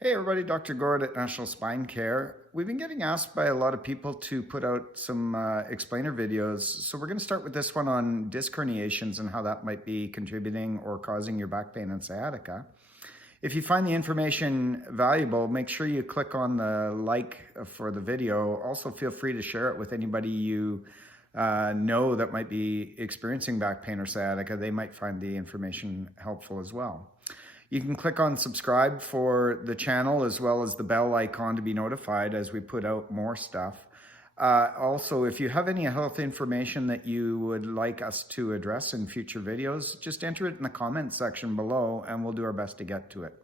Hey everybody, Dr. Gord at National Spine Care. We've been getting asked by a lot of people to put out some explainer videos. So we're going to start with this one on disc herniations and how that might be contributing or causing your back pain and sciatica. If you find the information valuable, make sure you click on the like for the video. Also feel free to share it with anybody you know that might be experiencing back pain or sciatica. They might find the information helpful as well. You can click on subscribe for the channel as well as the bell icon to be notified as we put out more stuff. Also, if you have any health information that you would like us to address in future videos, just enter it in the comments section below and we'll do our best to get to it.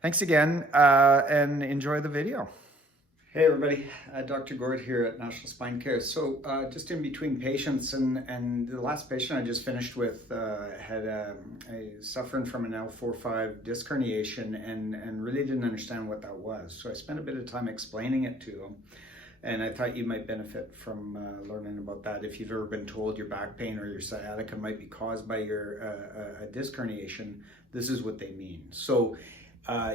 Thanks again and enjoy the video. Hey everybody, Dr. Gord here at National Spine Care. So just in between patients and the last patient I just finished with had suffering from an L4-5 disc herniation and really didn't understand what that was. So I spent a bit of time explaining it to him, and I thought you might benefit from learning about that. If you've ever been told your back pain or your sciatica might be caused by your a disc herniation, this is what they mean. So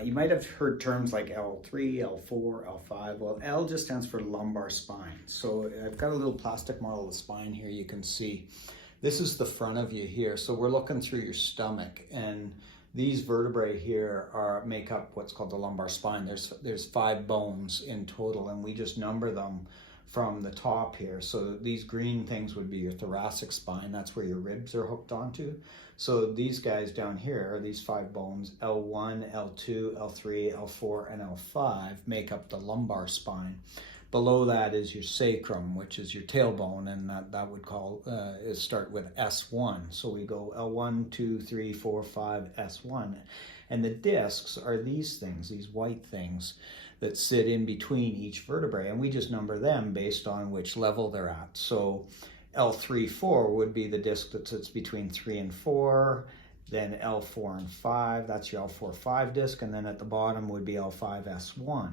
you might have heard terms like L3, L4, L5. Well, L just stands for lumbar spine. So I've got a little plastic model of the spine here you can see. This is the front of you here. So we're looking through your stomach, and these vertebrae here make up what's called the lumbar spine. There's 5 bones in total, and we just number them from the top here. So these green things would be your thoracic spine. That's where your ribs are hooked onto. So these guys down here are these 5 bones. L1, L2, L3, L4, and L5 make up the lumbar spine. Below that is your sacrum, which is your tailbone, and that would start with S1. So we go L1, 2, 3, 4, 5, S1. And the discs are these things, these white things that sit in between each vertebrae, and we just number them based on which level they're at. So L3, 4 would be the disc that sits between 3 and 4, then L4 and 5, that's your L4-5 disc, and then at the bottom would be L5-S1.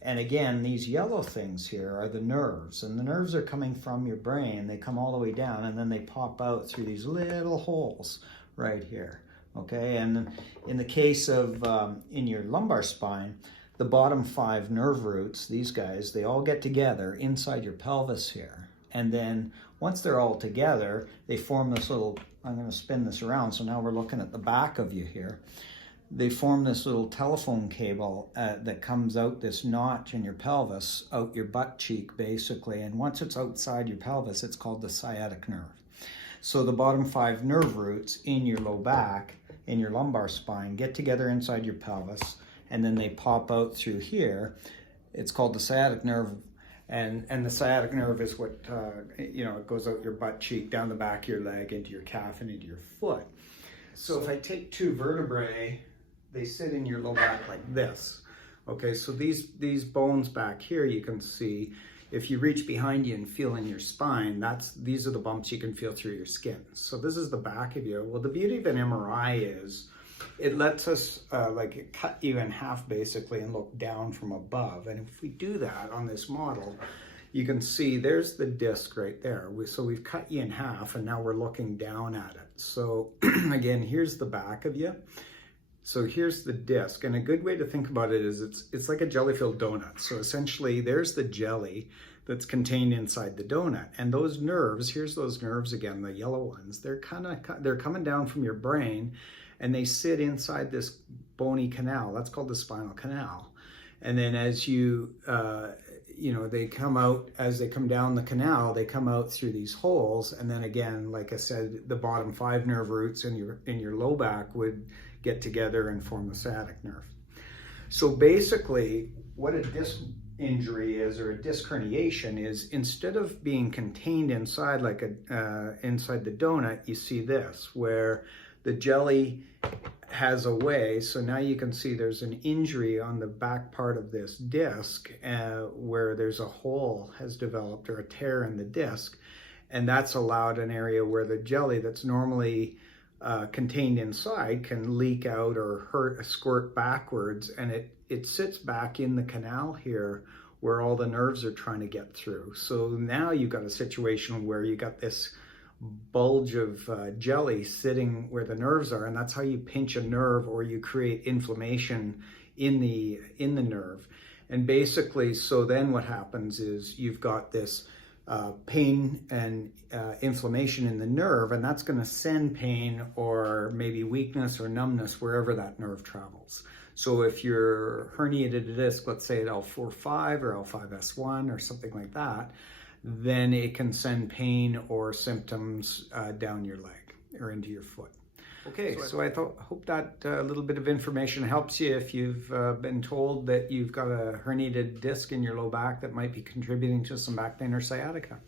And again, these yellow things here are the nerves, and the nerves are coming from your brain. They come all the way down, and then they pop out through these little holes right here, okay? And in the case of, in your lumbar spine, the bottom 5 nerve roots, these guys, they all get together inside your pelvis here. And then once they're all together, they form this little, I'm going to spin this around, so now we're looking at the back of you here. They form this little telephone cable that comes out this notch in your pelvis, out your butt cheek basically, and once it's outside your pelvis, it's called the sciatic nerve. So the bottom 5 nerve roots in your low back, in your lumbar spine, get together inside your pelvis, and then they pop out through here. It's called the sciatic nerve, and the sciatic nerve is what, it goes out your butt cheek, down the back of your leg, into your calf, and into your foot. So if I take 2 vertebrae, they sit in your low back like this. Okay, so these bones back here you can see, if you reach behind you and feel in your spine, these are the bumps you can feel through your skin. So this is the back of you. Well, the beauty of an MRI is it lets us cut you in half basically and look down from above. And if we do that on this model, you can see there's the disc right there. So we've cut you in half and now we're looking down at it. So again, here's the back of you. So here's the disc, and a good way to think about it is it's like a jelly-filled donut. So essentially there's the jelly that's contained inside the donut, and those nerves, here's those nerves again, the yellow ones, they're coming down from your brain, and they sit inside this bony canal. That's called the spinal canal. And then as they come out, as they come down the canal, they come out through these holes, and then again, like I said, the bottom 5 nerve roots in your low back would get together and form the sciatic nerve. So basically, what a disc injury is, or a disc herniation is, instead of being contained inside like inside the donut, you see this, where the jelly has a way. So now you can see there's an injury on the back part of this disc where there's a hole has developed, or a tear in the disc, and that's allowed an area where the jelly that's normally contained inside can leak out or squirt backwards, and it sits back in the canal here where all the nerves are trying to get through. So now you've got a situation where you got this bulge of jelly sitting where the nerves are, and that's how you pinch a nerve or you create inflammation in the nerve. And basically, so then what happens is you've got this pain and inflammation in the nerve, and that's going to send pain or maybe weakness or numbness wherever that nerve travels. So if you're herniated a disc, let's say at L4-5 or L5-S1 or something like that, then it can send pain or symptoms down your leg or into your foot. Okay, so I hope that little bit of information helps you if you've been told that you've got a herniated disc in your low back that might be contributing to some back pain or sciatica.